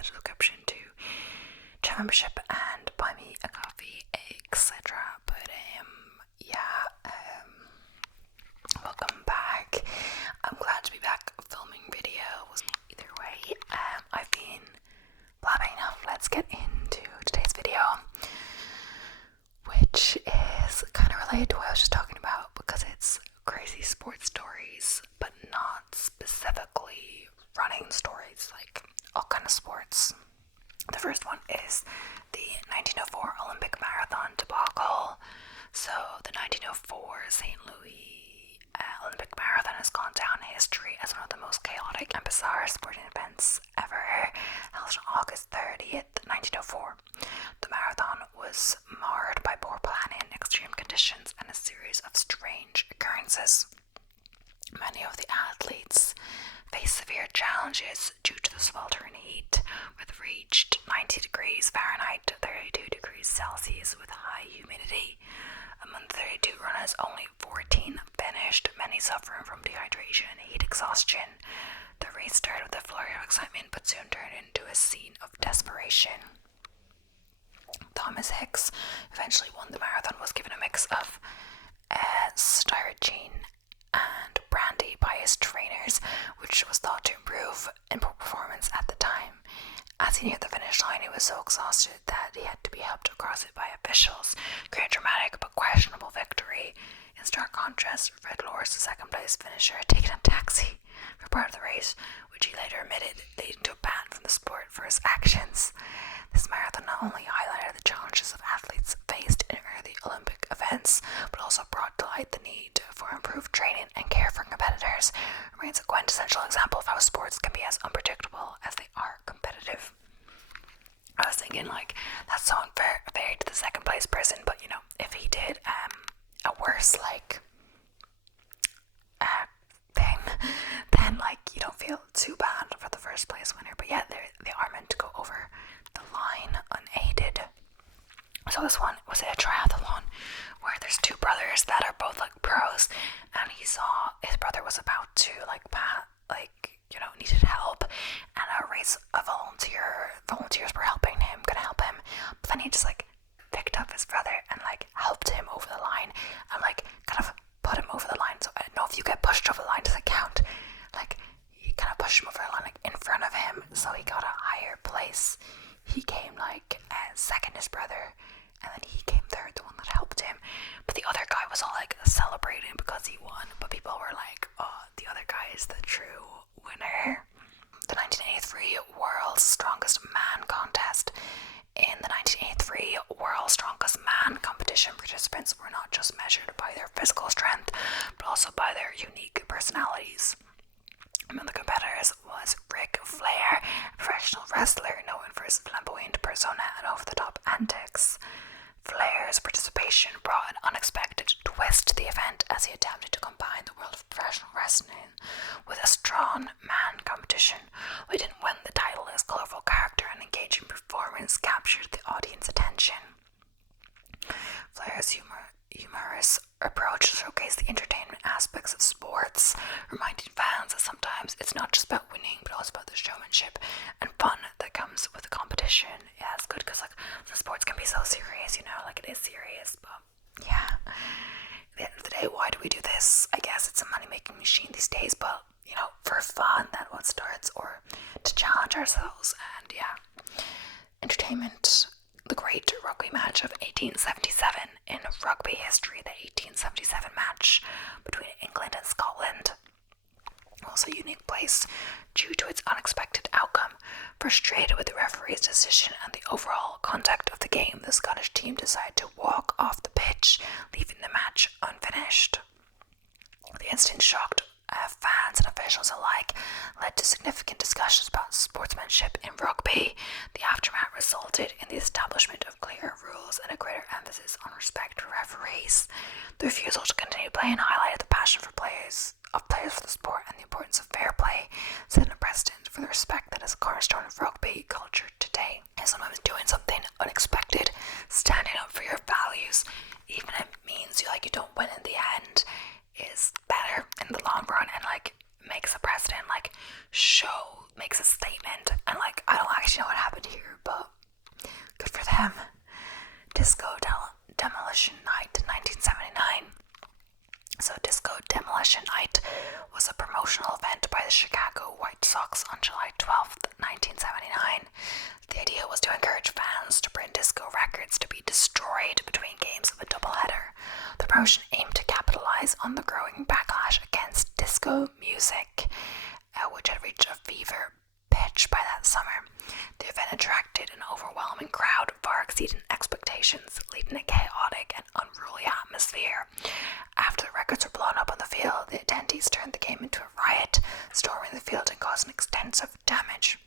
the description to gym membership and buy me a coffee, etc. But welcome back. I'm glad to be back filming videos. Either way, I've been blabbing enough. Let's get into today's video, which is kind of related to what I was just talking about because it's crazy sports stories, but not specifically running stories, like all kind of sports. The first one is the 1904 Olympic Marathon debacle. So the 1904 St. Louis Olympic Marathon has gone down in history as one of the most chaotic and bizarre sporting events ever. Held on August 30th, 1904. The marathon was marred by poor planning, extreme conditions, and a series of strange occurrences. Many of the athletes faced severe challenges due to the sweltering heat, which reached 90 degrees Fahrenheit, 32 degrees Celsius with high humidity. Among the 32 runners, only 14 finished, many suffering from dehydration and heat exhaustion. The race started with a flurry of excitement, but soon turned into a scene of desperation. Thomas Hicks eventually won the marathon, was given a mix of styrene and brandy by his trainers, which was thought to improve performance at the time. As he neared the finish line, he was so exhausted that he had to be helped across it by officials. Great dramatic but questionable victory. In stark contrast, Fred Loris, the second place finisher, had taken a taxi for part of the race, which he later admitted, leading to a ban from the sport for his actions. This marathon not only highlighted the challenges of athletes faced in early Olympic events, but also brought to light the need for improved training and care for competitors. It remains a quintessential example of how sports can be as unpredictable as they are competitive. I was thinking, like, that's so unfair to the second place person, but if he did a worse thing, then you don't feel too bad for the first place winner. But yeah, they are meant to go over the line unaided. So this one was a triathlon where there's two brothers that are both pros, and he saw his brother was about to needed help, and volunteers were gonna help him, but then he just picked up his brother and helped him over the line and kind of put him over the line. So I don't know if you get pushed over the line, does it count? You kind of pushed him over the line in front of him, so he got a higher place. He came second, his brother, and then he came third, the one that helped him. But the other guy was all celebrating because he won, but people were like, oh, the other guy is the true winner. The 1983 World's Strongest Man contest. In the 1983 World's Strongest Man competition, participants were not just measured by their physical strength, but also by their unique personalities. Among the competitors was Ric Flair, a professional wrestler known for his flamboyant persona and over-the-top antics. Flair's participation brought an unexpected twist to the event as he attempted to combine the world of professional wrestling with a strong man competition. He didn't win the title. His colorful character and engaging performance captured the audience attention. Flair's humorous approach showcased the entertainment aspects of sports, reminding fans that sometimes it's not just about winning, but also about the showmanship and fun that comes with the competition. Yeah, it's good because some sports can be so serious, it is serious, but yeah. At the end of the day, why do we do this? I guess it's a money-making machine these days, but for fun, that's what starts, or to challenge ourselves. And yeah, entertainment. The great rugby match of 1877 in rugby history, the 1877 match between England and Scotland, was a unique place due to its unexpected outcome. Frustrated with the referee's decision and the overall conduct of the game, the Scottish team decided to walk off the pitch, leaving the match unfinished. The incident shocked fans and officials alike, led to significant discussions about sportsmanship in rugby. The aftermath resulted in the establishment of clear rules and a greater emphasis on respect for referees. The refusal to continue playing highlighted the passion for players for the sport and the importance of fair play, setting a precedent for the respect that is a cornerstone of rugby culture today. And sometimes doing something unexpected, standing up for your values, even if it means you don't win in the end, is better in the long run and makes a precedent, makes a statement. And I don't actually know what in a chaotic and unruly atmosphere. After the records were blown up on the field, the attendees turned the game into a riot, storming the field and causing extensive damage.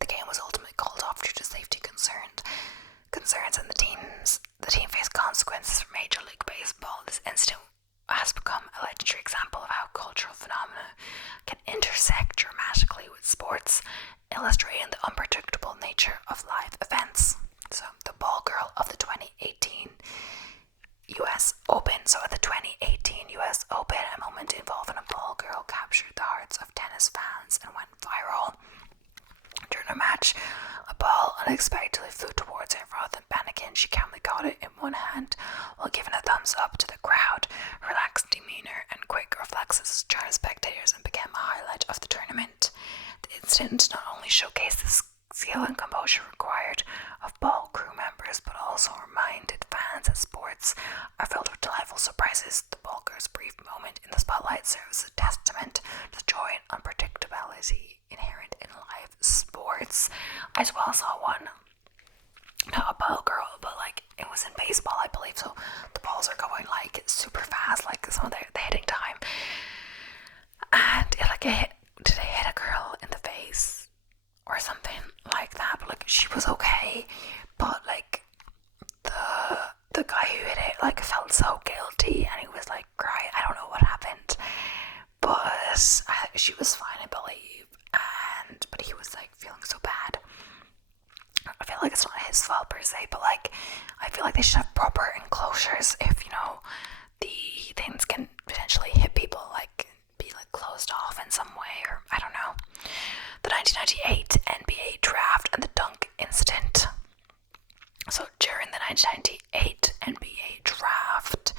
The game was ultimately called off due to safety concerns, and the team faced consequences from Major League Baseball. This incident has become a legendary example of how cultural phenomena can intersect dramatically with sports, illustrating the unpredictable nature of live events. So, the ball girl of the 2018 US Open. So, at the 2018 US Open, a moment involving a ball girl captured the hearts of tennis fans and went viral. During a match, a ball unexpectedly flew towards her. Rather than panicking, she calmly caught it in one hand while giving a thumbs up to the crowd. Her relaxed demeanor and quick reflexes charmed spectators and became a highlight of the tournament. The incident not only showcased the skill and composure required of ball crew members, but also reminded fans that sports are filled with delightful surprises. The ball girl's brief moment in the spotlight serves as a testament to the joy and unpredictability inherent in live sports. I as well saw one, not a ball girl, but like it was in baseball, I believe. So the balls are going like super fast, like some of the hitting time, and did it hit a girl in the face or something like that? But like she was okay, but like the guy who hit it like felt so guilty and he was like crying. I don't know what happened, but she was fine, I believe, but he was like feeling so bad. I feel like it's not his fault per se, but like I feel like they should have proper enclosures if, you know, the things can potentially hit people, like be like closed off in some way, or I don't know. The 1998 NBA draft and the dunk incident. So during the 1998 NBA draft,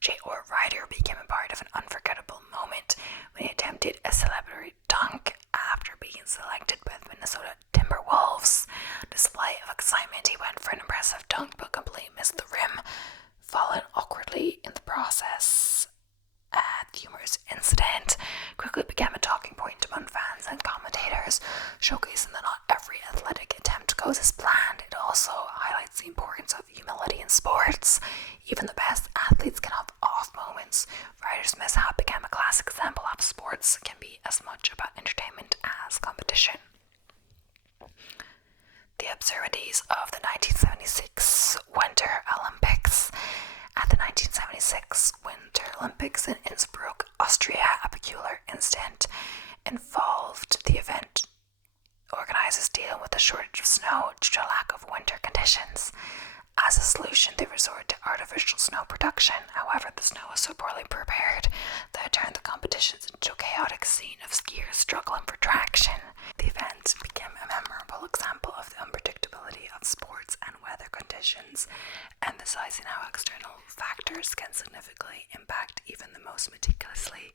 J.R. Ryder became a part of an unforgettable moment when he attempted a celebrity dunk after being selected by the Minnesota Timberwolves. Display of excitement, he went for an impressive dunk but completely missed the rim, falling awkwardly in the process. The humorous incident quickly became a talking point among fans and commentators, showcasing that not every athletic attempt goes as planned. It also highlights the importance of humility in sports. Even the best athletes can have off moments. Ryder's mishap became a classic example of sports can be as much about entertainment as competition. The absurdities of the 1976 Winter Olympics. At the 1976 Winter Olympics in Innsbruck, Austria, a peculiar incident involved the event organizers dealing with the shortage of snow due to a lack of winter conditions. As a solution, they resorted to artificial snow production. However, the snow was so poorly prepared that it turned the competitions into a chaotic scene of skiers struggling for traction. The event became a memorable example of the unpredictability of sports and weather conditions, emphasizing how external factors can significantly impact even the most meticulously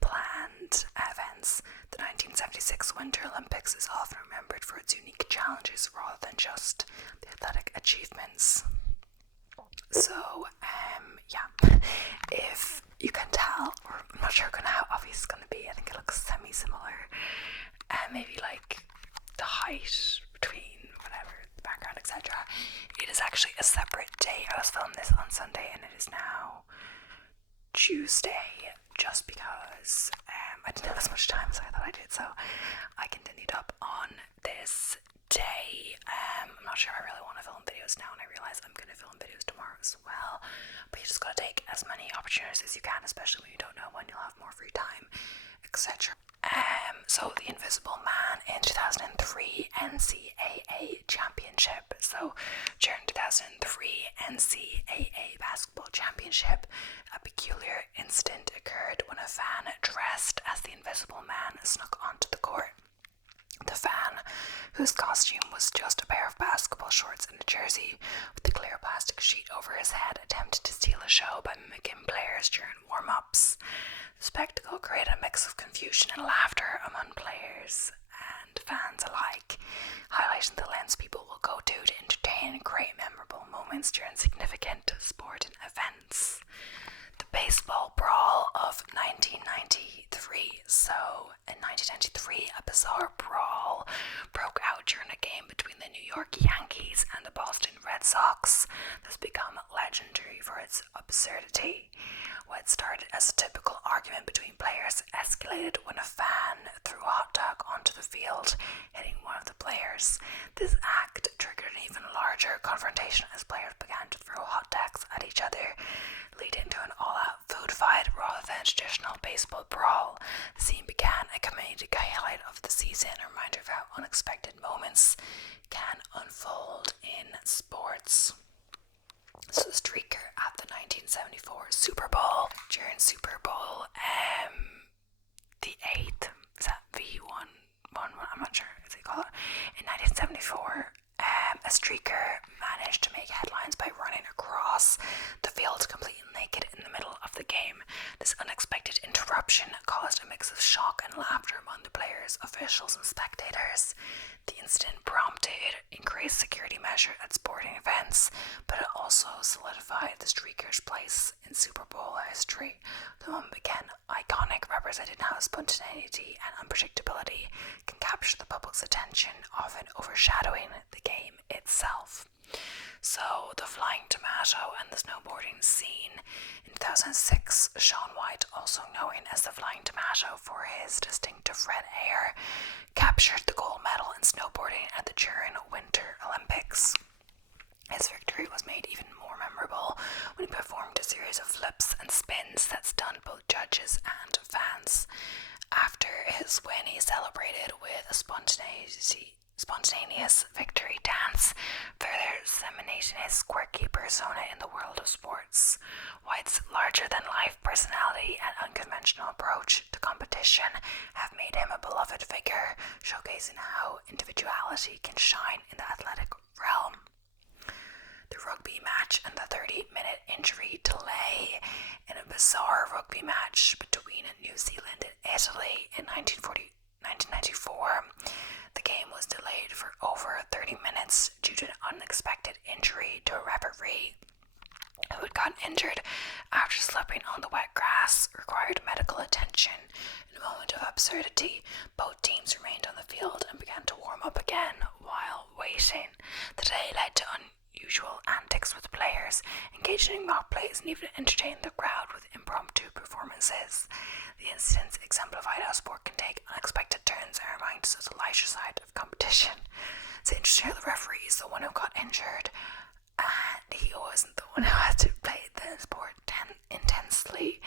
planned events. The 1976 Winter Olympics is often remembered for its unique challenges rather than just the athletic achievements. So, if you can tell, or I'm not sure how obvious it's going to be, I think it looks semi-similar, and maybe like the height between whatever, the background, etc. It is actually a separate day. I was filming this on Sunday and it is now Tuesday, just because I didn't have as much time as I thought I did, so I continued up on this day. I'm not sure if I really want to film videos now, and I realize I'm going to film videos tomorrow as well, but you just got to take as many opportunities as you can, especially when you don't know when you'll have more free time, etc. So the Invisible Man in 2003 NCAA Championship. So during 2003 NCAA Basketball Championship, a peculiar incident occurred when a fan dressed as the Invisible Man snuck onto the court. The fan, whose costume was just a pair of basketball shorts and a jersey with a clear plastic sheet over his head, attempted to steal a show by mimicking players during warm-ups. The spectacle created a mix of confusion and laughter among players and fans alike, highlighting the lengths people will go to entertain and create memorable moments during significant sporting events. The baseball brawl of 1993. So, in 1993, a bizarre brawl broke out during a game between the New York Yankees and the Boston Red Sox. This began players. This act triggered an even larger confrontation as players began to throw hot decks at each other, leading to an all-out food fight rather than a traditional baseball brawl. The scene began a comedic highlight of the season, a reminder of how unexpected moments can unfold in sports. So the streaker at the 1974 Super Bowl, during Super Bowl the 8th, is that V1? I'm not sure what they call it. In 1974, a streaker managed to make headlines by running across the field completely naked in the middle of the game. This unexpected interruption caused a mix of shock and laughter among the players, officials, and spectators. The incident prompted increased security measures at sporting events, but it also solidified the streaker's place in Super Bowl history. The moment became iconic, representing how spontaneity and unpredictability can capture the public's attention, often overshadowing the game itself. So, the flying tomato and the snowboarding scene. In 2006, Shaun White, also known as the Flying Tomato for his distinctive red hair, captured the gold medal in snowboarding at the Turin Winter Olympics. His victory was made even more memorable when he performed a series of flips and spins that stunned both judges and fans. After his win, he celebrated with a spontaneous victory dance, further disseminating his quirky persona in the world of sports. White's larger-than-life personality and unconventional approach to competition have made him a beloved figure, showcasing how individuality can shine in the athletic realm. The rugby match and the 30-minute injury delay. In a bizarre rugby match between New Zealand and Italy in 1994, the game was delayed for over 30 minutes due to an unexpected injury to a referee who had gotten injured after slipping on the wet grass, required medical attention. In a moment of absurdity, both teams remained on the field and began to warm up again while waiting. The delay led to unusual antics with players, engaging in mock plays, and even entertaining the crowd with impromptu performances. The incidents exemplified how sport can take unexpected turns and remind us of the lighter side of competition. It's interesting how the referee is the one who got injured, and he wasn't the one who had to play the sport intensely,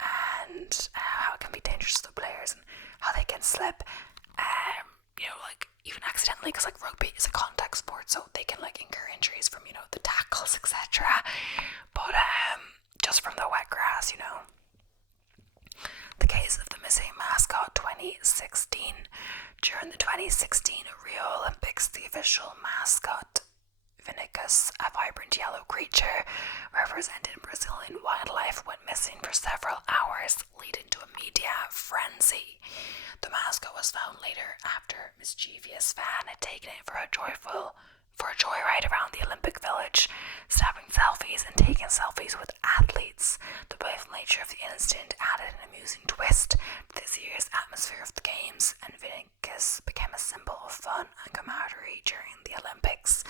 and how it can be dangerous to the players and how they can slip, even accidentally, because rugby is a contact sport, so they can incur injuries from the tackles, etc. But just from the wet grass. The case of the missing mascot 2016. During the 2016 Rio Olympics, the official mascot Vinicus, a vibrant yellow creature representing Brazilian wildlife, went missing for several hours, leading to a media frenzy. The mascot was found later after a mischievous fan had taken it for a joyride around the Olympic Village, snapping selfies and taking selfies with athletes. The playful nature of the incident added an amusing twist to the serious atmosphere of the games, and Vinicus became a symbol of fun and camaraderie during the Olympics.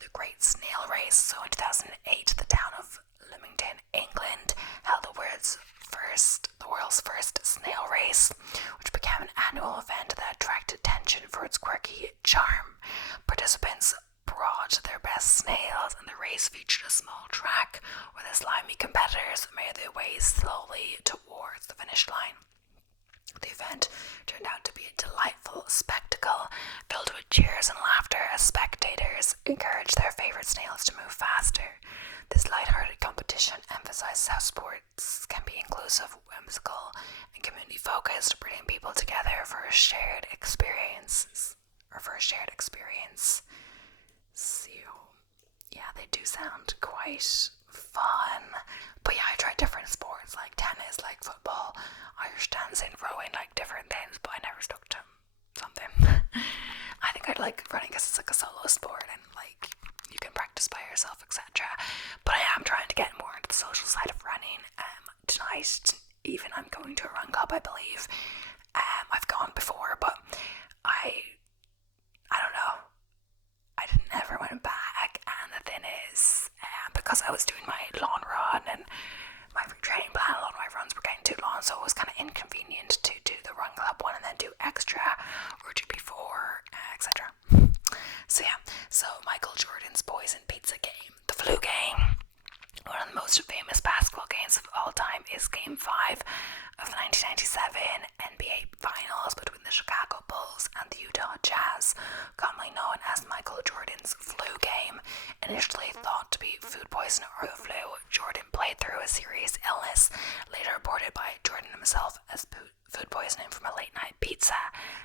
The Great Snail Race. So in 2008, the town of Leamington, England, held the world's first snail race, which became an annual event that attracted attention for its quirky charm. Participants brought their best snails, and the race featured a small track where the slimy competitors made their way slowly towards the finish line. The event turned out to be a delightful spectacle, filled with cheers and laughter as spectators encouraged their favorite snails to move faster. This lighthearted competition emphasizes how sports can be inclusive, whimsical, and community-focused, bringing people together for a shared experience. So, yeah, they do sound quite fun. But yeah, I tried different sports like tennis, like football, Irish dancing, rowing, different things, but I never stuck to something. I think I'd like running because it's a solo sport and you can practice by yourself, etc. But I am trying to get more into the social side of running. Tonight, even I'm going to a run club, I believe. I've gone before, but I don't know. I never went back, and the thing is, because I was doing my long run and my training plan, a lot of my runs were getting too long, so it was kind of inconvenient to do the run club one and then do extra or do before Initially thought to be food poisoning or the flu, Jordan played through a serious illness, later reported by Jordan himself as food poisoning from a late-night pizza.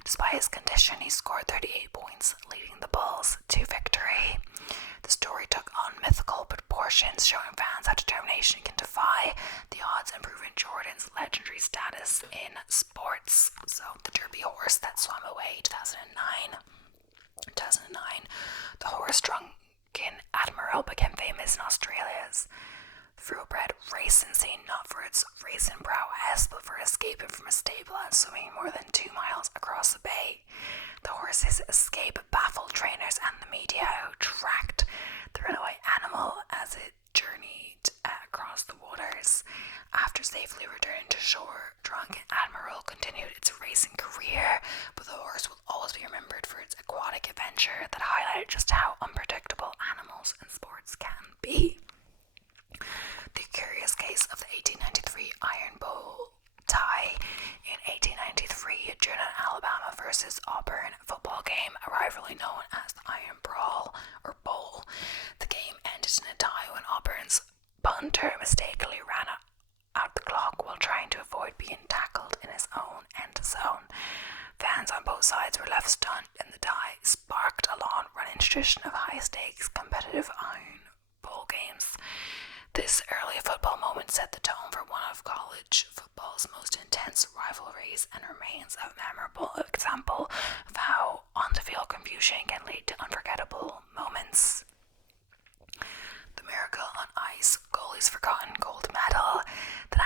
Despite his condition, he scored 38 points, leading the Bulls to victory. The story took on mythical proportions, showing fans how determination can defy the odds and proving Jordan's legendary status in sports. So, the Derby horse that swam away 2009, the horse-drunken Admiral became famous in Australia's thoroughbred racing scene, not for its racing prowess, but for escaping from a stable and swimming more than 2 miles across the bay. The horse's escape baffled trainers and the media, who tracked the runaway animal as it journeyed across the waters. After safely returning to shore, Drunken Admiral continued its racing career, but the horse will always be remembered for its aquatic adventure that highlighted just how unpredictable animals in sports can be. The curious case of the 1893 Iron Bowl tie. In 1893, during an Alabama versus Auburn football game, a rivalry known as the Iron Brawl or Bowl, the game ended in a tie when Auburn's punter mistakenly ran out the clock while trying to avoid being tackled in his own end zone. Fans on both sides were left stunned, and the tie sparked a long-running tradition of high-stakes competitive Iron Bowl games. This early football moment set the tone for one of college football's most intense rivalries and remains a memorable example of how on-the-field confusion can lead to unforgettable moments. The Miracle on Ice goalie's forgotten gold medal. In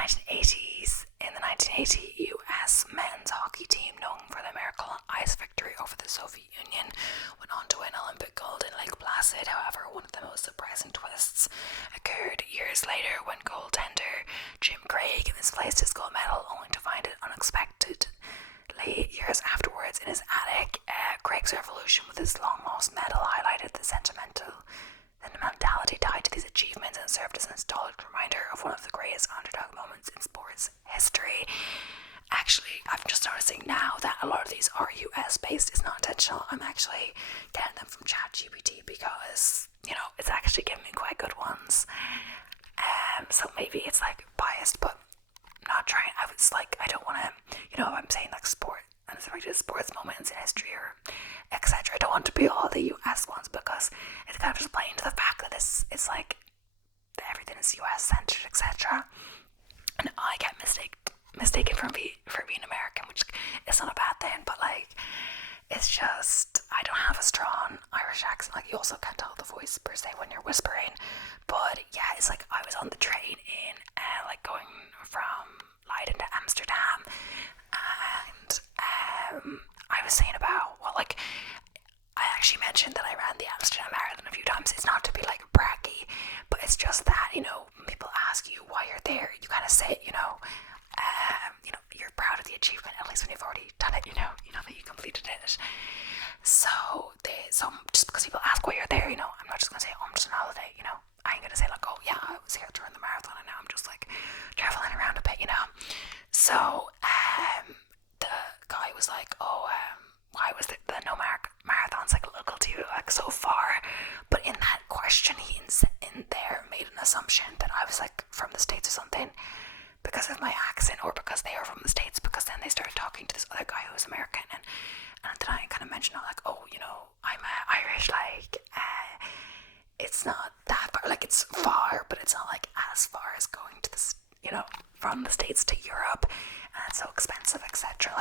the 1980 U.S. men's hockey team, known for the Miracle on Ice victory over the Soviet Union, went on to win Olympic gold in Lake Placid. However, one of the most surprising twists occurred years later when goaltender Jim Craig misplaced his gold medal, only to find it unexpectedly years afterwards in his attic. Craig's revolution with his long-lost medal highlighted the sentimentality tied to these achievements and served as a nostalgic reminder of one of the greatest underdog moments in sports history. Actually, I'm just noticing now that a lot of these are US based. It's not intentional. I'm actually getting them from ChatGPT because, it's actually giving me quite good ones. So maybe it's like biased, but I'm not trying. I don't want to, if I'm saying like sport and it's sports moments in history or etc. I don't want to be all the US ones because it's kind of just playing to the fact that it's like everything is US centered, etc. And I get mistaken for being American, which is not a bad thing, but it's just I don't have a strong Irish accent. You also can't tell the voice per se when you're whispering, but yeah, it's I was on the train in going from Leiden to Amsterdam, and I was saying about I actually mentioned that I ran the Amsterdam Marathon a few times. It's not to be braggy, but it's just that people ask you why you're there, you kind of say you're proud of the achievement, at least when you've already done it, you know that you completed it. So just because people ask why you're there, I'm not just gonna say, oh, I'm just on holiday, I ain't gonna say oh yeah, I was here during the marathon and now I'm just traveling around a bit, So the guy was why was the no marathons local to you so far? But in that question, he in there made an assumption that I was from the States or something, because of my accent or because they are from the States, because then they started talking to this other guy who was American, and then I kind of mentioned I'm Irish, it's not that far, it's far, but it's not as far as going to this, from the States to Europe, and it's so expensive, etc.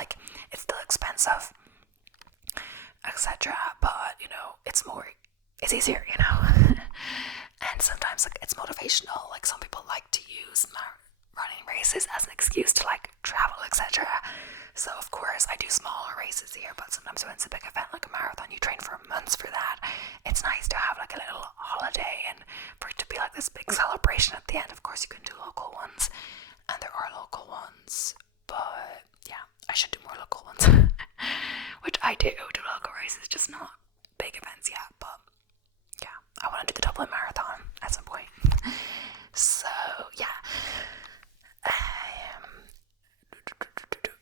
It's still expensive, etc. But it's easier, and sometimes it's motivational. Some people like to use running races as an excuse to travel, etc. So of course I do smaller races here, but sometimes when it's a big event like a marathon, you train for months for that. It's nice to have a little holiday and for it to be this big celebration at the end. Of course you can do local ones, and there are local ones, but yeah, I should do more local ones. Which I do local races, just not big events yet, but yeah, I want to do the Dublin Marathon at some point. So yeah.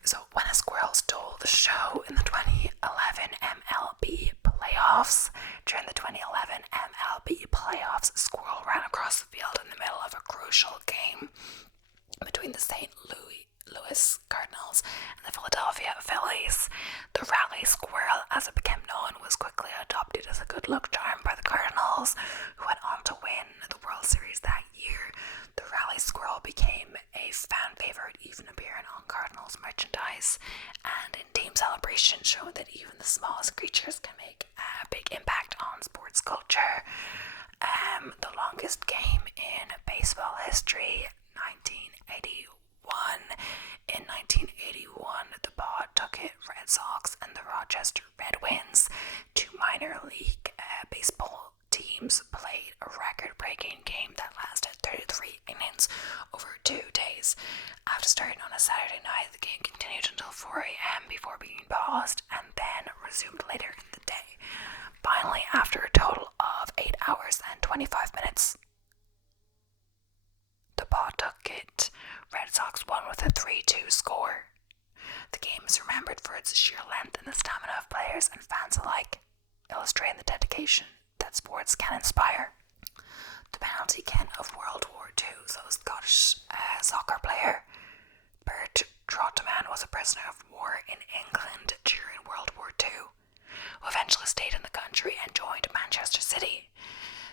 So when a squirrel stole the show in the 2011 MLB playoffs, during the 2011 MLB playoffs, was quickly adopted as a good luck charm by the Cardinals, who went on to win the World Series that year. The rally squirrel became a fan favorite, even appearing on Cardinals merchandise and in team celebrations, showing that even the smallest creatures can make a big impact on sports culture. The longest game in baseball history, 1981. In 1981, the Pawtucket Red Sox and the Rochester Red Winds, two minor league baseball teams, played a record-breaking game that lasted 33 innings over 2 days. After starting on a Saturday night, the game continued until 4 a.m. before being paused and then resumed later in the day. Finally, after a total of 8 hours and 25 minutes, the Pawtucket Red Sox won with a 3-2 score. The game is remembered for its sheer length and the stamina of players and fans alike, illustrating the dedication that sports can inspire. The penalty king of World War II, so Scottish soccer player Bert Trotman, was a prisoner of war in England during World War II, who eventually stayed in the country and joined Manchester City.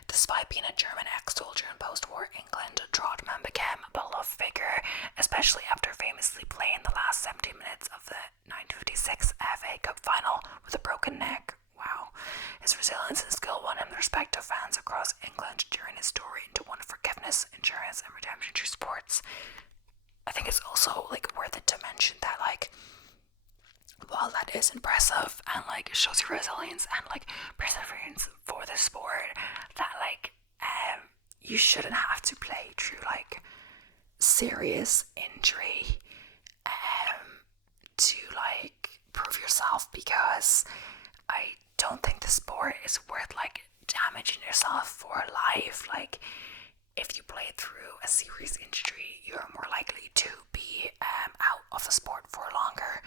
Despite being a German ex-soldier in post-war England, Trotman became a beloved figure, especially after famously playing the last 70 minutes of the 1956 FA Cup final with a broken neck. Wow. His resilience and skill won him the respect of fans across England during his story into one of forgiveness, endurance, and redemption through sports. I think it's also worth it to mention that while that is impressive and shows your resilience and perseverance for the sport, that you shouldn't have to play through serious injury to prove yourself, because I don't think the sport is worth damaging yourself for life. If you play through a serious injury, you're more likely to be out of the sport for longer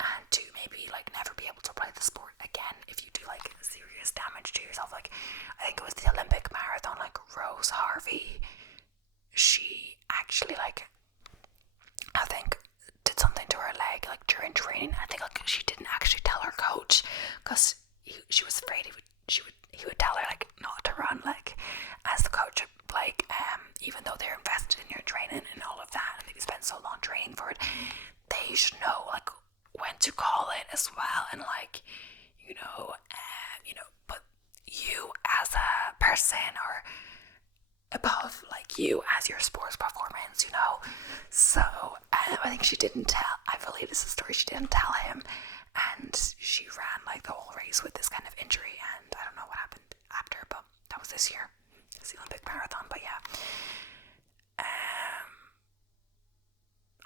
and to maybe never be able to play the sport again if you do serious damage to yourself. I think it was the Olympic marathon, Rose Harvey, she actually I think did something to her leg during training. I think she didn't actually tell her coach because she was afraid he would tell her not to run as the coach. Even though they're invested in your training and all of that, and they've spent so long training for it, they should know when to call it as well, and but you as a person or above you as your sports performance, so I think she didn't tell, I believe this is a story, she didn't tell him, and she ran the whole race with this kind of injury, and I don't know what happened after, but that was this year. It's the Olympic marathon. But yeah,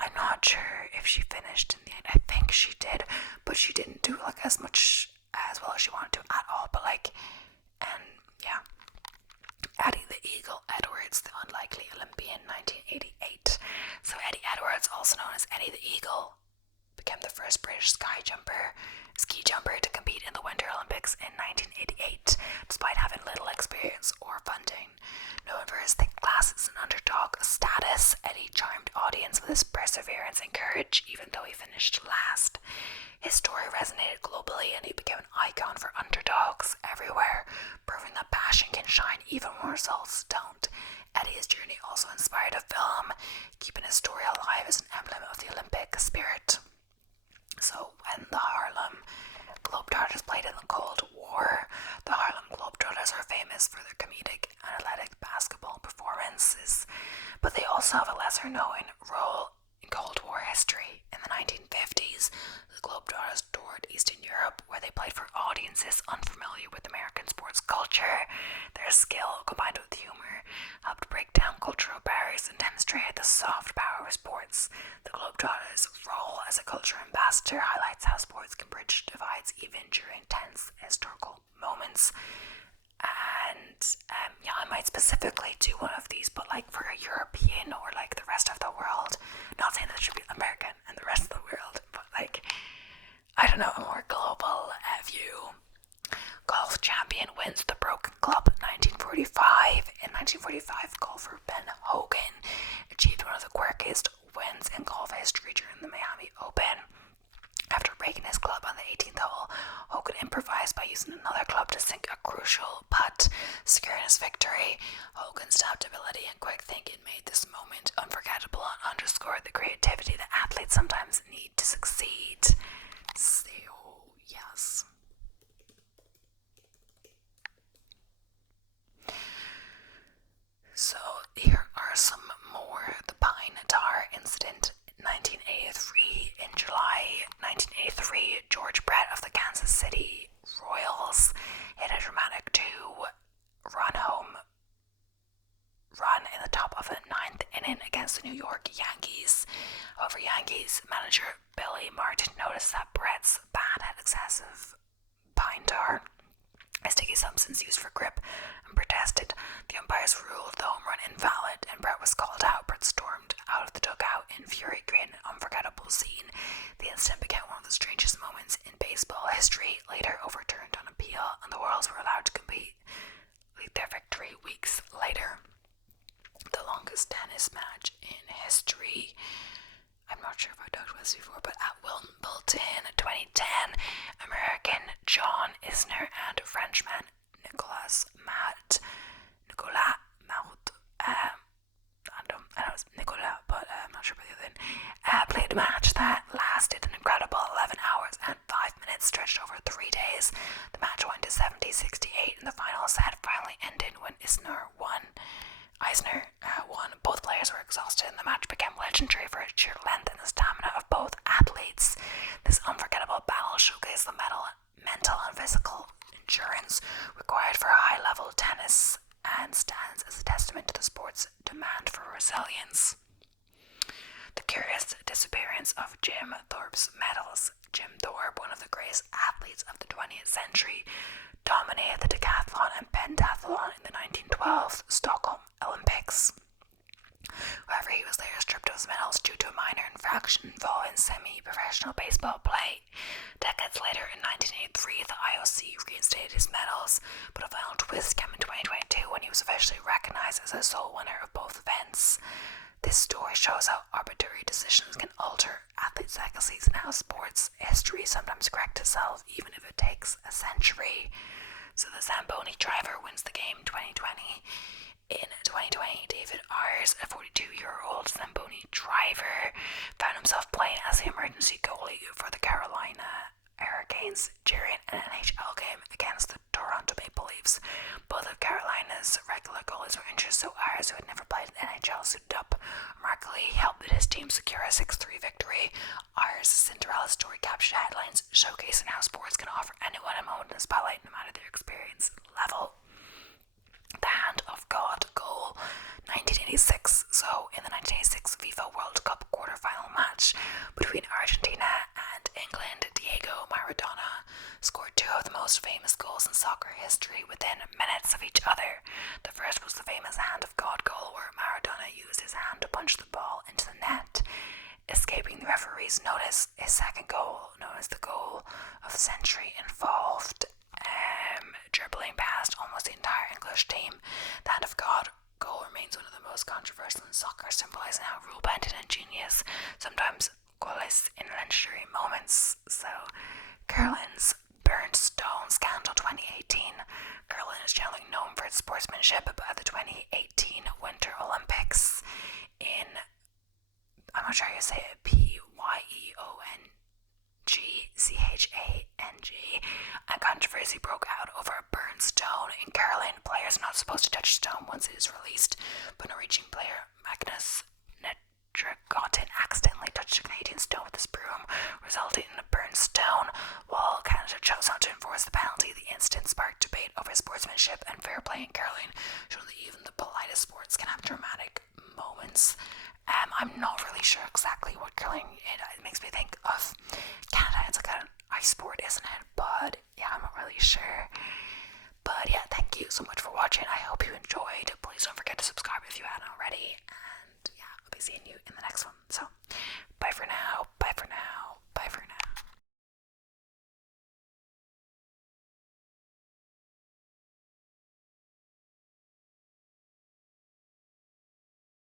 I'm not sure if she finished in the end. I think she did, but she didn't do as much as well as she wanted to at all. But and yeah, Eddie the Eagle Edwards, the unlikely Olympian, 1988. So Eddie Edwards, also known as Eddie the Eagle, became the first British ski jumper to compete in the Winter Olympics in 1988, despite having little experience or funding. Known for his thick glasses and underdog status, Eddie charmed audience with his perseverance and courage, even though he finished last. His story resonated globally, and he became an icon for underdogs everywhere, proving that passion can shine even when results don't. Eddie's journey also inspired a film, keeping his story alive as an emblem of the Olympic spirit. So when the Harlem Globetrotters played in the Cold War, the Harlem Globetrotters are famous for their comedic and athletic basketball performances, but they also have a lesser-known role in Cold War history. In the 1950s, the Globetrotters toured Eastern Europe, where they played for audiences unfamiliar with American sports culture. Their skill, combined with humor, helped break down cultural barriers and demonstrated the soft power of sports. The Globetrotters' role as a cultural ambassador highlights how sports can bridge divides even during tense historical moments. And yeah, I might specifically do one of these, but for a European or the rest of the world. Not saying that it should be American and the rest of the world, but I don't know, a more global view. Golf champion wins the Broken Club 1945. In 1945, golfer Ben Hogan achieved one of the quirkiest wins in golf history during the Miami Open. After breaking his club on the 18th hole, Hogan improvised by using a sink a crucial putt, securing his victory. Hogan's adaptability and quick thinking made this moment unforgettable and underscored the creativity that athletes sometimes need to succeed. So, yes. So, here are some more. The Pine Tar incident. 1983. In July 1983, George Brett of the Kansas City Royals hit a dramatic run in the top of the ninth inning against the New York Yankees. However, Yankees manager Billy Martin noticed that Brett's bat had excessive pine tar, a sticky substance used for grip, and protested. The umpires ruled the home run invalid, and Brett was called out. Brett stormed out of the dugout in fury, creating an unforgettable scene. The incident became one of the strangest moments in baseball history, later overturned on appeal, and the Royals were allowed to complete their victory weeks later. The longest tennis match in history. I'm not sure if I've talked about this before, but at Wimbledon 2010, American John Isner and Frenchman Nicolas Mahut, I know it's Nicolas, but I'm not sure about the other thing, played a match that lasted an incredible 11 hours and 5 minutes, stretched over 3 days. The match went to 70-68, and the final set finally ended when Eisner won. Both players were exhausted, and the match became legendary for its sheer length and the stamina of both athletes. This unforgettable battle showcased the mental and physical endurance required for high-level tennis and stands as a testament to the sport's demand for resilience. The curious disappearance of Jim Thorpe's medals. Jim Thorpe, one of the greatest athletes of the 20th century, dominated the decathlon and pentathlon in the 1912 Stockholm Olympics. However, he was later stripped of his medals due to a minor infraction involving semi-professional baseball play. Decades later, in 1983, the IOC reinstated his medals, but a final twist came in 2022 when he was officially recognized as a sole winner of both events. This story shows how arbitrary decisions can alter athletes' legacies and how sports history sometimes corrects itself, even if it takes a century. So the Zamboni driver wins the game 2020. In 2020, David Ayres, a 42-year-old Zamboni driver, found himself playing as the emergency goalie for the Carolina Hurricanes during an NHL game against the Toronto Maple Leafs. Both of Carolina's regular goalies were injured, so Ayres, who had never played in the NHL, suited up. Remarkably, he helped his team secure a 6-3 victory. Ayres' Cinderella story captured headlines, showcasing how sports can offer anyone a moment in the spotlight, no matter their experience level. The Hand of God goal, 1986. So, in the 1986 FIFA World Cup quarter-final match between Argentina and England, Diego Maradona scored two of the most famous goals in soccer history within minutes of each other. The first was the famous Hand of God goal, where Maradona used his hand to punch the ball into the net, escaping the referee's notice. His second goal, known as the goal of the century, involved dribbling past almost the entire English team. The Hand of God goal remains one of the most controversial in soccer, symbolizing how rule-bending and genius sometimes coalesce in legendary moments. So, curling's burnt stone scandal 2018. Curling is generally known for its sportsmanship, but at the 2018 Winter Olympics I'm not sure how you say it, PYEONGCHANG, a controversy broke out over a burned stone. In curling, players are not supposed to touch stone once it is released, but Norwegian player Magnus Nedregotten accidentally touched a Canadian stone with his broom, resulting in a burned stone. While Canada chose not to enforce the penalty, the incident sparked debate over sportsmanship and fair play in curling, showing that even the politest sports can have dramatic moments. I'm not really sure exactly what curling is. It makes me think of Canada. It's like an ice sport, isn't it? But yeah, I'm not really sure. But yeah, thank you so much for watching. I hope you enjoyed. Please don't forget to subscribe if you haven't already. And yeah, I'll be seeing you in the next one. So bye for now. Bye for now. Bye for now.